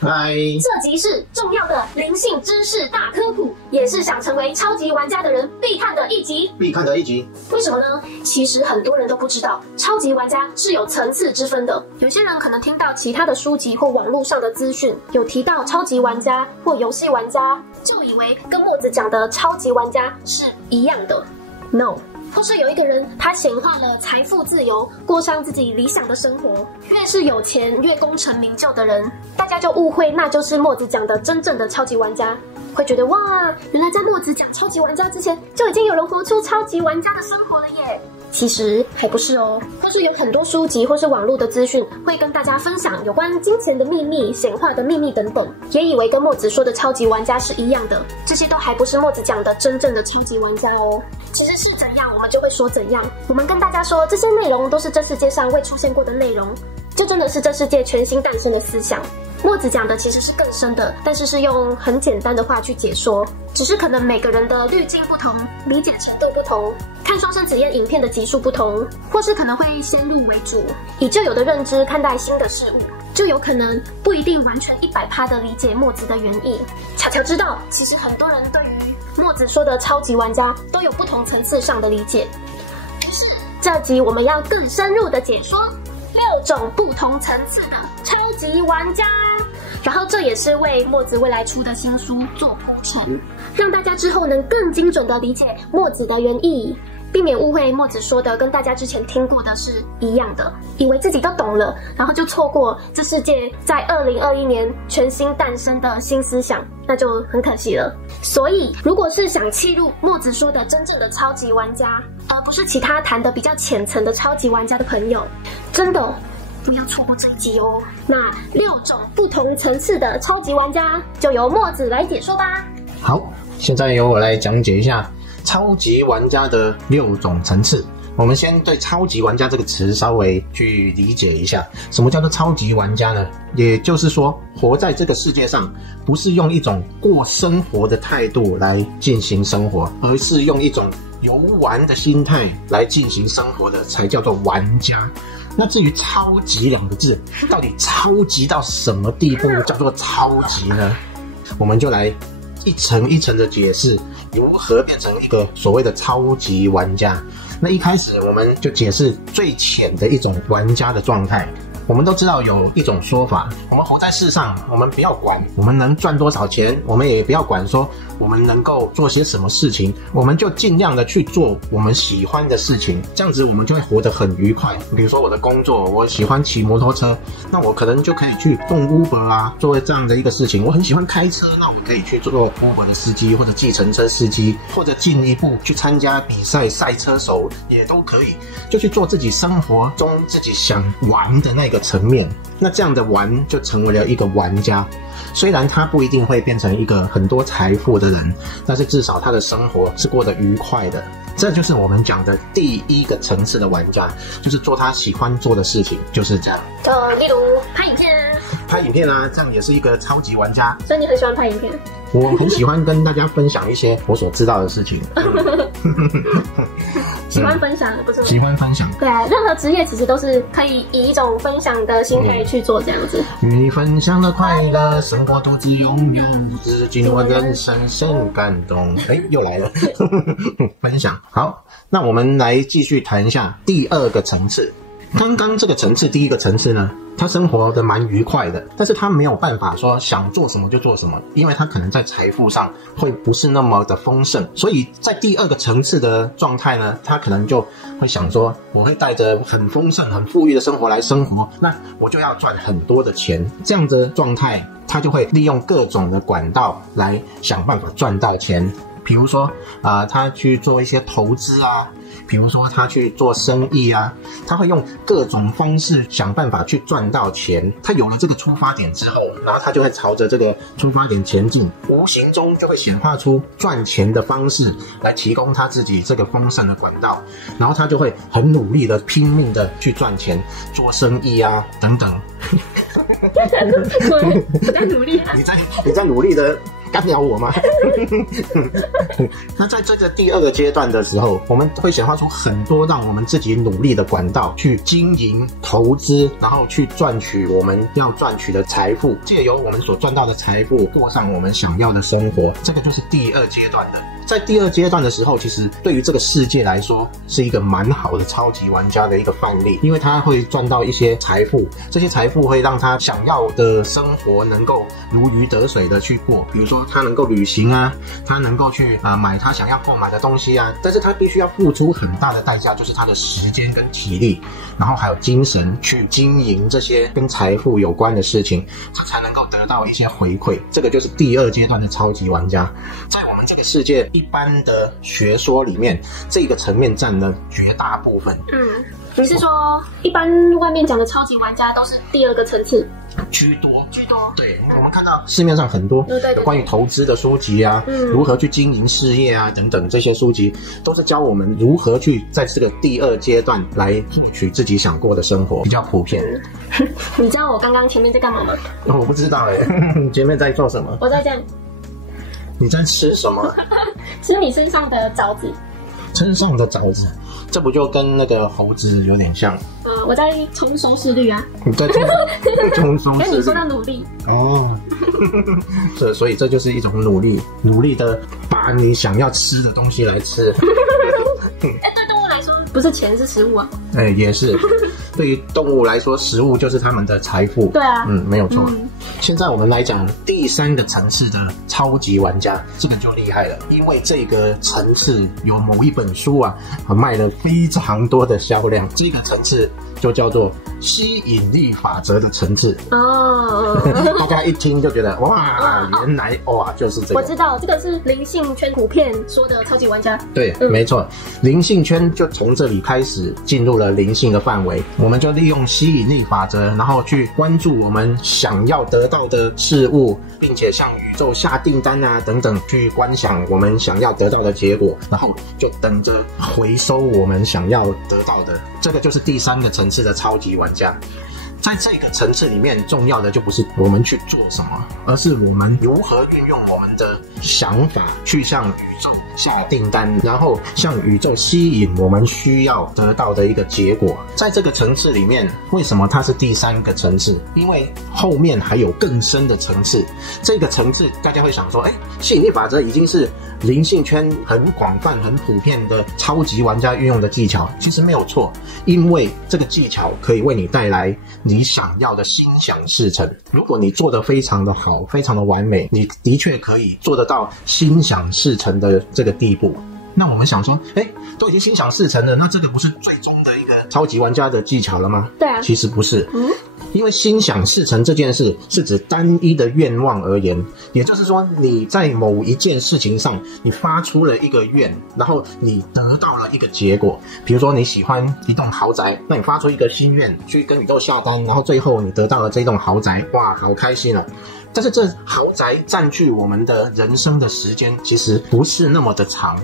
嗨，这集是重要的灵性知识大科普，也是想成为超级玩家的人必看的一集。为什么呢？其实很多人都不知道，超级玩家是有层次之分的。有些人可能听到其他的书籍或网络上的资讯，有提到超级玩家或游戏玩家，就以为跟墨子讲的超级玩家是一样的。No。或是有一个人，他显化了财富自由，过上自己理想的生活，越是有钱越功成名就的人，大家就误会那就是墨子讲的真正的超级玩家，会觉得哇，原来在墨子讲超级玩家之前，就已经有人活出超级玩家的生活了耶。其实还不是哦，或是有很多书籍或是网络的资讯会跟大家分享有关金钱的秘密、显化的秘密等等，也以为跟墨子说的超级玩家是一样的，这些都还不是墨子讲的真正的超级玩家哦。其实是怎样，我们就会说怎样。我们跟大家说这些内容都是这世界上未出现过的内容，就真的是这世界全新诞生的思想。墨子讲的其实是更深的，但是是用很简单的话去解说，只是可能每个人的滤镜不同，理解程度不同，看双生子夜影片的集数不同，或是可能会先入为主，以旧有的认知看待新的事物，就有可能不一定完全100%的理解墨子的原意。巧巧知道，其实很多人对于墨子说的超级玩家都有不同层次上的理解。于是这集我们要更深入的解说6种不同层次的超级玩家，然后这也是为墨子未来出的新书做铺陈，让大家之后能更精准的理解墨子的原意，避免误会墨子说的跟大家之前听过的是一样的，以为自己都懂了，然后就错过这世界在2021年全新诞生的新思想，那就很可惜了。所以如果是想契入墨子说的真正的超级玩家，而不是其他谈的比较浅层的超级玩家的朋友，真的不要错过这一集哦。那6种不同层次的超级玩家，就由墨子来解说吧。好，现在由我来讲解一下超级玩家的6种层次。我们先对超级玩家这个词稍微去理解一下，什么叫做超级玩家呢？也就是说，活在这个世界上，不是用一种过生活的态度来进行生活，而是用一种游玩的心态来进行生活的，才叫做玩家。那至于超级2个字，到底超级到什么地步叫做超级呢？我们就来一层一层的解释如何变成一个所谓的超级玩家。那一开始我们就解释最浅的一种玩家的状态。我们都知道有一种说法，我们活在世上，我们不要管我们能赚多少钱，我们也不要管说我们能够做些什么事情，我们就尽量的去做我们喜欢的事情，这样子我们就会活得很愉快。比如说我的工作，我喜欢骑摩托车，那我可能就可以去动 Uber 啊，做这样的一个事情。我很喜欢开车，那我可以去做 Uber 的司机，或者计程车司机，或者进一步去参加比赛，赛车手也都可以，就去做自己生活中自己想玩的那个层面。那这样的玩就成为了一个玩家，虽然他不一定会变成一个很多财富的人，但是至少他的生活是过得愉快的。这就是我们讲的第1个层次的玩家，就是做他喜欢做的事情，就是这样。例如拍影片啊，拍影片啊，这样也是一个超级玩家。所以你很喜欢拍影片？我很喜欢跟大家分享一些我所知道的事情。喜欢分享，不是吗？喜欢分享。对啊，任何职业其实都是可以以一种分享的心态去做这样子。与你分享的快乐，生活独自拥有，至今我更深深感动。又来了。分享。好，那我们来继续谈一下第2个层次。刚刚这个层次，第1个层次呢，他生活的蛮愉快的，但是他没有办法说想做什么就做什么，因为他可能在财富上会不是那么的丰盛，所以在第2个层次的状态呢，他可能就会想说，我会带着很丰盛很富裕的生活来生活，那我就要赚很多的钱。这样的状态他就会利用各种的管道来想办法赚到钱。比如说他去做一些投资啊，比如说他去做生意啊，他会用各种方式想办法去赚到钱。他有了这个出发点之后，然后他就会朝着这个出发点前进，无形中就会显化出赚钱的方式来提供他自己这个丰盛的管道，然后他就会很努力的拼命的去赚钱，做生意啊等等。我在努力啊，你在努力的干扰我吗？那在这个第二个阶段的时候，我们会显化出很多让我们自己努力的管道，去经营、投资，然后去赚取我们要赚取的财富，借由我们所赚到的财富，过上我们想要的生活。这个就是第二阶段的。在第二阶段的时候，其实对于这个世界来说，是一个蛮好的超级玩家的一个范例，因为他会赚到一些财富，这些财富会让他想要的生活能够如鱼得水的去过，比如说他能够旅行啊，他能够去买他想要购买的东西啊，但是他必须要付出很大的代价，就是他的时间跟体力，然后还有精神去经营这些跟财富有关的事情，他才能够得到一些回馈。这个就是第二阶段的超级玩家。在我们这个世界一般的学说里面，这个层面占了绝大部分。你是说一般外面讲的超级玩家都是第二个层次？居多。对，我们看到市面上很多关于投资的书籍啊，如何去经营事业啊等等，这些书籍都是教我们如何去在这个第二阶段来获取自己想过的生活，比较普遍。你知道我刚刚前面在干嘛吗？我不知道你前面在做什么？我在这样。你在吃什么？吃你身上的枣子。身上的枣子，这不就跟那个猴子有点像？我在冲收视率啊。你在冲收视率？跟你说的努力。所以这就是一种努力的把你想要吃的东西来吃。对动物来说，不是钱是食物啊。也是。对于动物来说，食物就是他们的财富。对啊。没有错。现在我们来讲第三个层次的超级玩家，这个就厉害了，因为这个层次有某一本书卖了非常多的销量，这个层次就叫做吸引力法则的层次。大家一听就觉得哇，原来就是这个。我知道这个是灵性圈普遍说的超级玩家。对，没错，灵性圈就从这里开始进入了灵性的范围。我们就利用吸引力法则，然后去关注我们想要得到的事物，并且向宇宙下订单啊等等，去观想我们想要得到的结果，然后就等着回收我们想要得到的。这个就是第三个层次的超级玩家。在这个层次里面，重要的就不是我们去做什么，而是我们如何运用我们的想法去向宇宙下订单，然后向宇宙吸引我们需要得到的一个结果。在这个层次里面，为什么它是第三个层次？因为后面还有更深的层次。这个层次大家会想说，吸引力法则已经是灵性圈很广泛很普遍的超级玩家运用的技巧。其实没有错，因为这个技巧可以为你带来你想要的心想事成。如果你做得非常的好，非常的完美，你的确可以做得到心想事成的这个地步。那我们想说，都已经心想事成了，那这个不是最终的一个超级玩家的技巧了吗？对啊。其实不是。因为心想事成这件事是指单一的愿望而言，也就是说你在某一件事情上你发出了一个愿，然后你得到了一个结果。比如说你喜欢一栋豪宅，那你发出一个心愿去跟宇宙下单，然后最后你得到了这栋豪宅，哇，好开心哦。但是这豪宅占据我们的人生的时间其实不是那么的长。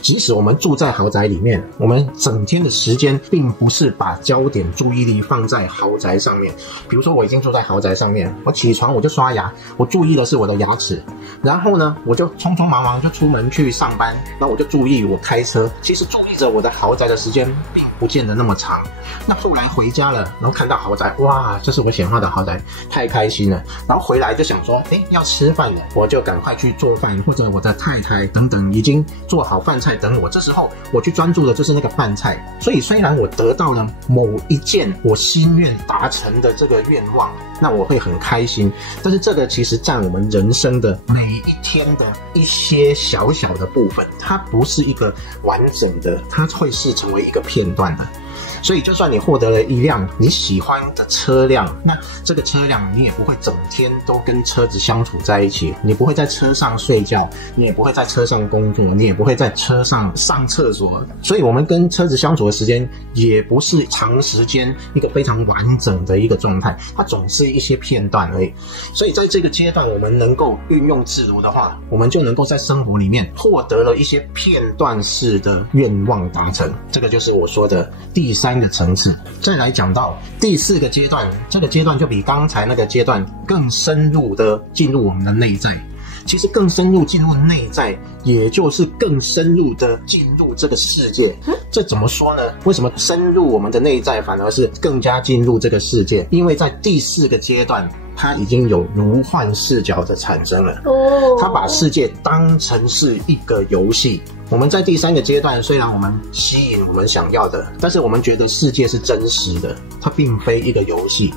即使我们住在豪宅里面，我们整天的时间并不是把焦点注意力放在豪宅上面。比如说我已经住在豪宅上面，我起床我就刷牙，我注意的是我的牙齿，然后呢我就匆匆忙忙就出门去上班，然后我就注意我开车，其实注意着我的豪宅的时间并不见得那么长。那后来回家了，然后看到豪宅，哇，这是我显化的豪宅，太开心了。然后回来就想说，要吃饭了，我就赶快去做饭，或者我的太太等等已经做好饭菜等我，这时候我去专注的就是那个饭菜。所以虽然我得到了某一件我心愿达成的这个愿望，那我会很开心，但是这个其实占我们人生的每一天的一些小小的部分，它不是一个完整的，它会是成为一个片段的。所以就算你获得了一辆你喜欢的车辆，那这个车辆你也不会整天都跟车子相处在一起，你不会在车上睡觉，你也不会在车上工作，你也不会在车上上厕所。所以我们跟车子相处的时间也不是长时间一个非常完整的一个状态，它总是一些片段而已。所以在这个阶段我们能够运用自如的话，我们就能够在生活里面获得了一些片段式的愿望达成。这个就是我说的第三个层次。再来讲到第四个阶段，这个阶段就比刚才那个阶段更深入的进入我们的内在。其实更深入进入内在，也就是更深入的进入这个世界。这怎么说呢？为什么深入我们的内在反而是更加进入这个世界？因为在第4个阶段，它已经有如幻视角的产生了。它把世界当成是一个游戏。我们在第3个阶段，虽然我们吸引我们想要的，但是我们觉得世界是真实的，它并非一个游戏。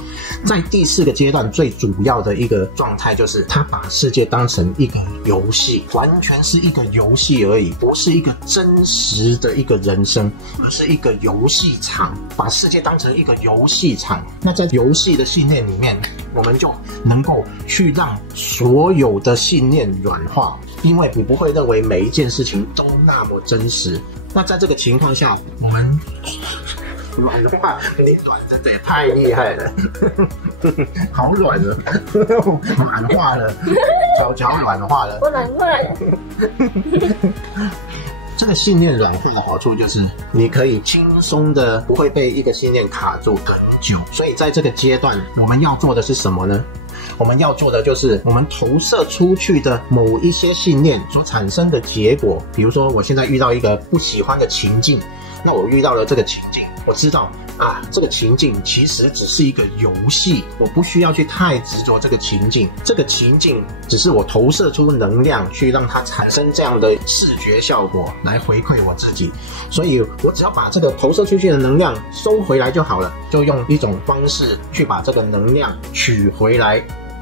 在第4个阶段，最主要的一个状态就是他把世界当成一个游戏，完全是一个游戏而已，不是一个真实的一个人生，而是一个游戏场，把世界当成一个游戏场。那在游戏的信念里面，我们就能够去让所有的信念软化，因为你不会认为每一件事情都那么真实。那在这个情况下，我们软化，你软真的也太厉害了，好软了，软化了，脚软化了，我软化了。这个信念软化的好处就是，你可以轻松的不会被一个信念卡住很久。所以在这个阶段，我们要做的是什么呢？我们要做的就是我们投射出去的某一些信念所产生的结果。比如说我现在遇到一个不喜欢的情境，那我遇到了这个情境，我知道这个情境其实只是一个游戏，我不需要去太执着这个情境，这个情境只是我投射出能量去让它产生这样的视觉效果来回馈我自己，所以我只要把这个投射出去的能量收回来就好了，就用一种方式去把这个能量取回来，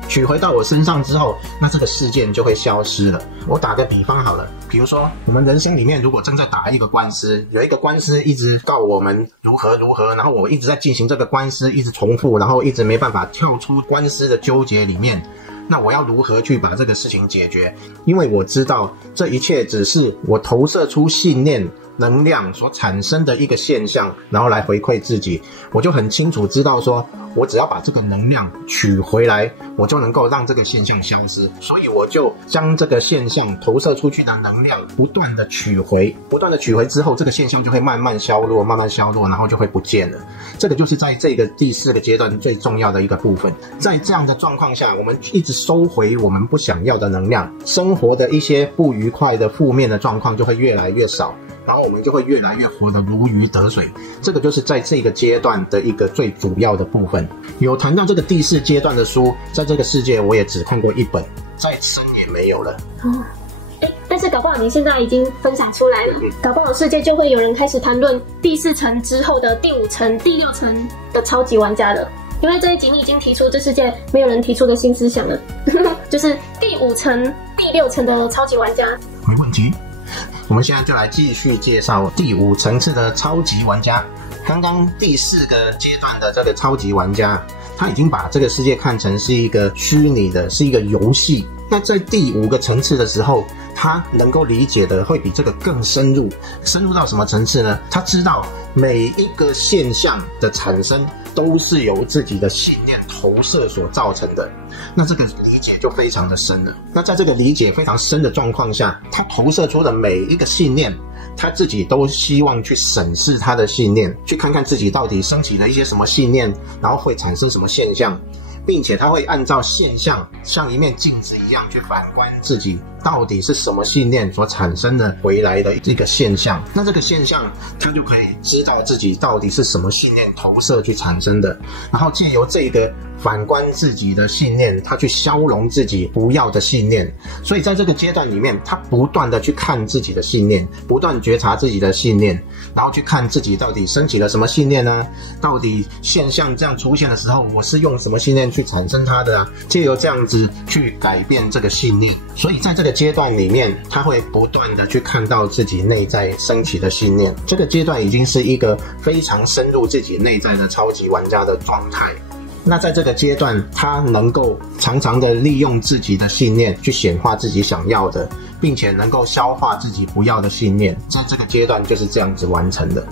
取回到我身上之后，那这个事件就会消失了。我打个比方好了，比如说我们人生里面如果正在打一个官司，有一个官司一直告我们如何如何，然后我一直在进行这个官司，一直重复，然后一直没办法跳出官司的纠结里面，那我要如何去把这个事情解决？因为我知道这一切只是我投射出信念能量所产生的一个现象，然后来回馈自己，我就很清楚知道说，我只要把这个能量取回来，我就能够让这个现象消失。所以我就将这个现象投射出去的能量不断的取回，不断的取回之后，这个现象就会慢慢消弱，慢慢消弱，然后就会不见了。这个就是在这个第4个阶段最重要的一个部分。在这样的状况下，我们一直收回我们不想要的能量，生活的一些不愉快的负面的状况就会越来越少，然后我们就会越来越活得如鱼得水。这个就是在这个阶段的一个最主要的部分。有谈到这个第4阶段的书，在这个世界我也只看过1本，再深也没有了。但是搞不好你现在已经分享出来了，搞不好世界就会有人开始谈论第4层之后的第5层、第6层的超级玩家了。因为这一集你已经提出这世界没有人提出的新思想了，就是第5层、第6层的超级玩家。没问题。我们现在就来继续介绍第5层次的超级玩家。刚刚第4个阶段的这个超级玩家，他已经把这个世界看成是一个虚拟的，是一个游戏。那在第5个层次的时候，他能够理解的会比这个更深入。深入到什么层次呢？他知道每一个现象的产生都是由自己的信念投射所造成的。那这个理解就非常的深了。那在这个理解非常深的状况下，他投射出的每一个信念，他自己都希望去审视他的信念，去看看自己到底升起了一些什么信念，然后会产生什么现象，并且他会按照现象像一面镜子一样去反观自己到底是什么信念所产生的回来的一个现象。那这个现象他就可以知道自己到底是什么信念投射去产生的，然后借由这个反观自己的信念，他去消融自己不要的信念。所以在这个阶段里面，他不断的去看自己的信念，不断觉察自己的信念，然后去看自己到底升起了什么信念呢？到底现象这样出现的时候，我是用什么信念去产生它的啊？借由这样子去改变这个信念。所以在这个阶段里面，他会不断的去看到自己内在升起的信念。这个阶段已经是一个非常深入自己内在的超级玩家的状态。那在这个阶段，他能够常常的利用自己的信念去显化自己想要的，并且能够消化自己不要的信念。在这个阶段就是这样子完成的。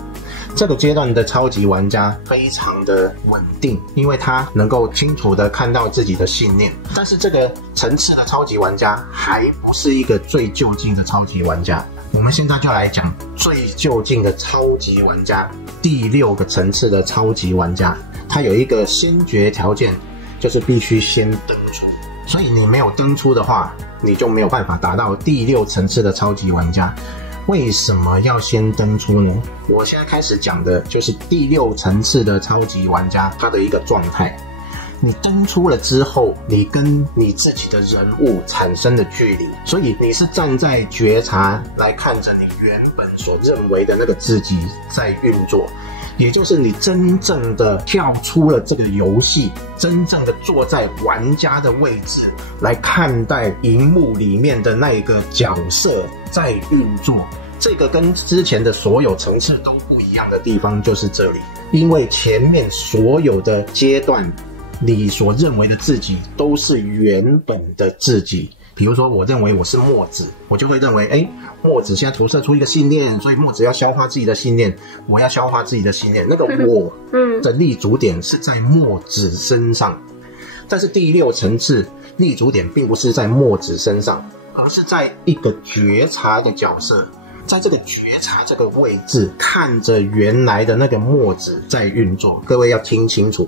这个阶段的超级玩家非常的稳定，因为他能够清楚的看到自己的信念。但是这个层次的超级玩家还不是一个最就近的超级玩家。我们现在就来讲最就近的超级玩家，第6个层次的超级玩家。他有一个先决条件，就是必须先登出。所以你没有登出的话，你就没有办法达到第6层次的超级玩家。为什么要先登出呢？我现在开始讲的就是第6层次的超级玩家他的一个状态。你登出了之后，你跟你自己的人物产生的距离，所以你是站在觉察来看着你原本所认为的那个自己在运作，也就是你真正的跳出了这个游戏，真正的坐在玩家的位置来看待荧幕里面的那个角色在运作。这个跟之前的所有层次都不一样的地方就是这里，因为前面所有的阶段你所认为的自己都是原本的自己。比如说我认为我是墨子，我就会认为墨子现在投射出一个信念，所以墨子要消化自己的信念，我要消化自己的信念，那个我的立足点是在墨子身上。但是第6层次立足点并不是在墨子身上，而是在一个觉察的角色，在这个觉察这个位置看着原来的那个墨子在运作。各位要听清楚，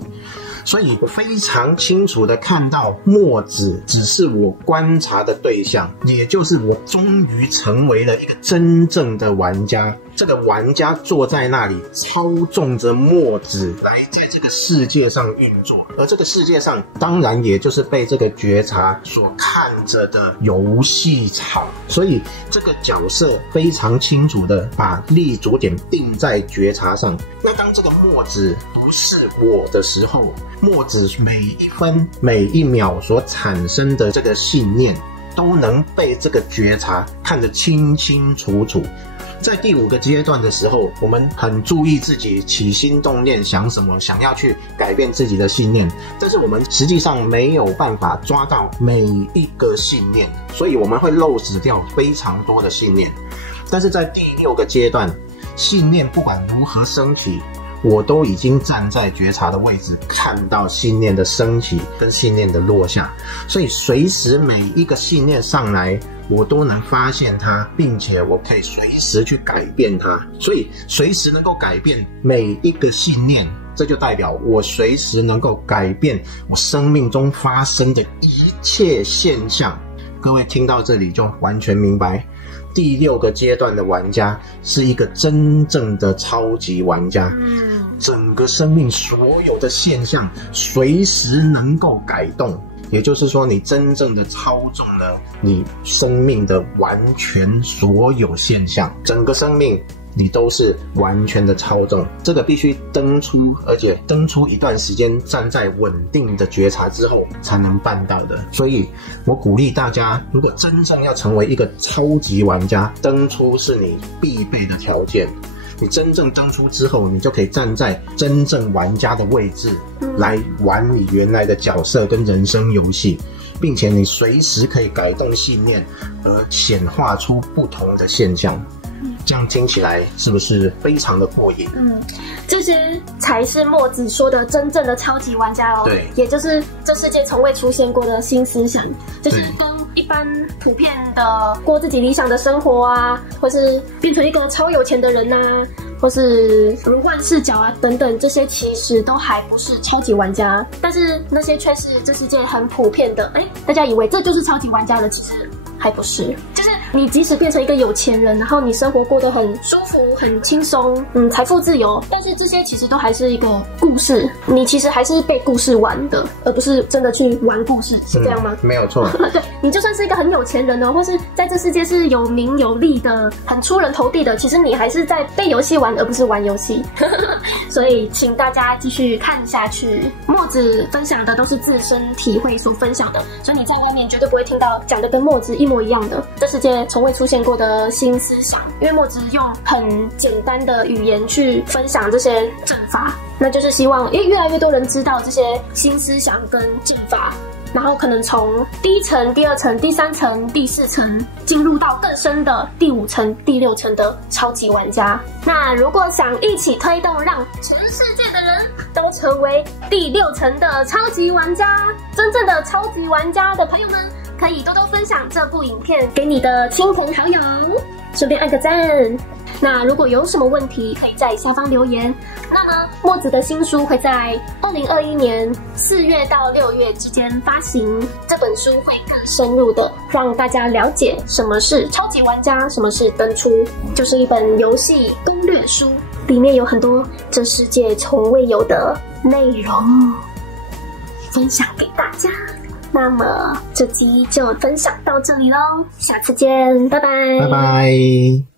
所以我非常清楚的看到墨子只是我观察的对象，也就是我终于成为了一个真正的玩家。这个玩家坐在那里操纵着墨子来在这个世界上运作，而这个世界上当然也就是被这个觉察所看着的游戏场。所以这个角色非常清楚的把立足点定在觉察上。那当这个墨子不是我的时候，墨子每一分每一秒所产生的这个信念都能被这个觉察看得清清楚楚。在第5个阶段的时候，我们很注意自己起心动念想什么，想要去改变自己的信念，但是我们实际上没有办法抓到每一个信念，所以我们会漏失掉非常多的信念。但是在第6个阶段，信念不管如何升起，我都已经站在觉察的位置，看到信念的升起跟信念的落下，所以随时每一个信念上来，我都能发现它，并且我可以随时去改变它。所以随时能够改变每一个信念，这就代表我随时能够改变我生命中发生的一切现象。各位听到这里就完全明白，第6个阶段的玩家是一个真正的超级玩家，整个生命所有的现象随时能够改动，也就是说你真正的操纵了你生命的完全所有现象，整个生命你都是完全的操纵。这个必须登出，而且登出一段时间，站在稳定的觉察之后才能办到的。所以我鼓励大家，如果真正要成为一个超级玩家，登出是你必备的条件。你真正登出之后，你就可以站在真正玩家的位置来玩你原来的角色跟人生游戏，并且你随时可以改动信念而显化出不同的现象。这样听起来是不是非常的过瘾？这些才是墨子说的真正的超级玩家哦。对，也就是这世界从未出现过的新思想，就是跟一般普遍的过自己理想的生活啊，或是变成一个超有钱的人啊，或是如幻视角啊等等，这些其实都还不是超级玩家，但是那些却是这世界很普遍的。大家以为这就是超级玩家了，其实还不是。就是你即使变成一个有钱人，然后你生活过得很舒服、很轻松，财富自由，但是这些其实都还是一个故事，你其实还是被故事玩的，而不是真的去玩故事，是这样吗？没有错。对，你就算是一个很有钱人呢，或是在这世界是有名有利的、很出人头地的，其实你还是在被游戏玩，而不是玩游戏。所以，请大家继续看下去。墨子分享的都是自身体会所分享的，所以你在外面绝对不会听到讲的跟墨子一模一样的，这世界从未出现过的新思想。因为墨子用很简单的语言去分享这些阵法，那就是希望越来越多人知道这些新思想跟阵法，然后可能从第1层、第2层、第3层、第4层进入到更深的第5层、第6层的超级玩家。那如果想一起推动，让全世界的人都成为第6层的超级玩家，真正的超级玩家的朋友们，可以多多分享这部影片给你的亲朋好友，顺便按个赞。那如果有什么问题，可以在下方留言。那么墨子的新书会在2021年4月到6月之间发行，这本书会更深入的让大家了解什么是超级玩家，什么是登出，就是一本游戏攻略书，里面有很多这世界从未有的内容分享给大家。那么这集就分享到这里咯，下次见，拜拜，拜拜。